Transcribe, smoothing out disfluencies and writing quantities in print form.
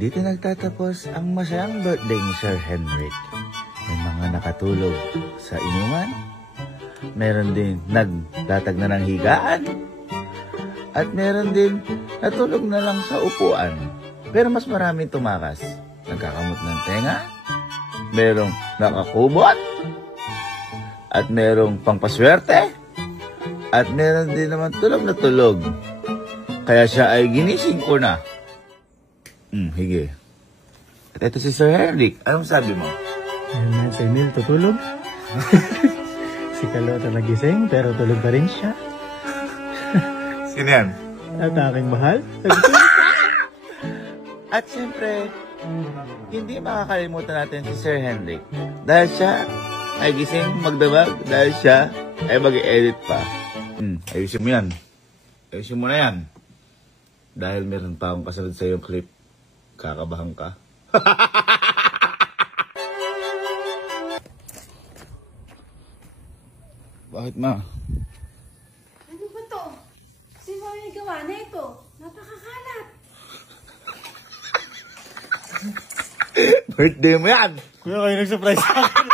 Dito nagtatapos ang masayang birthday ni Sir Henrik. May mga nakatulog sa inuman. Meron din nagtatag na ng higaan. At meron din natulog na lang sa upuan. Pero mas maraming tumakas. Nagkakamot ng tenga. Merong nakakubot. At merong pangpaswerte. At meron din naman tulog na tulog. Kaya siya ay ginising ko na. Hige. At ito si Sir Henrik. Anong sabi mo? Ayun na si Emil, tutulog. Si Carlota nagising, pero tulog pa rin siya. Sino yan? At aking mahal. At siyempre, hindi makakalimutan natin si Sir Henrik. Dahil siya ay gising magdabag. Dahil siya ay mag-edit pa. Ayusin mo yan. Ayusin mo na yan. Dahil meron pa akong kasunod sa iyong clip. Kakabahan ka. Bakit, ma? Ano ba to? Sino may gawa na ito? Napakakalat. Birthday mo yan! Kuya, kayo nag-surprise sa akin.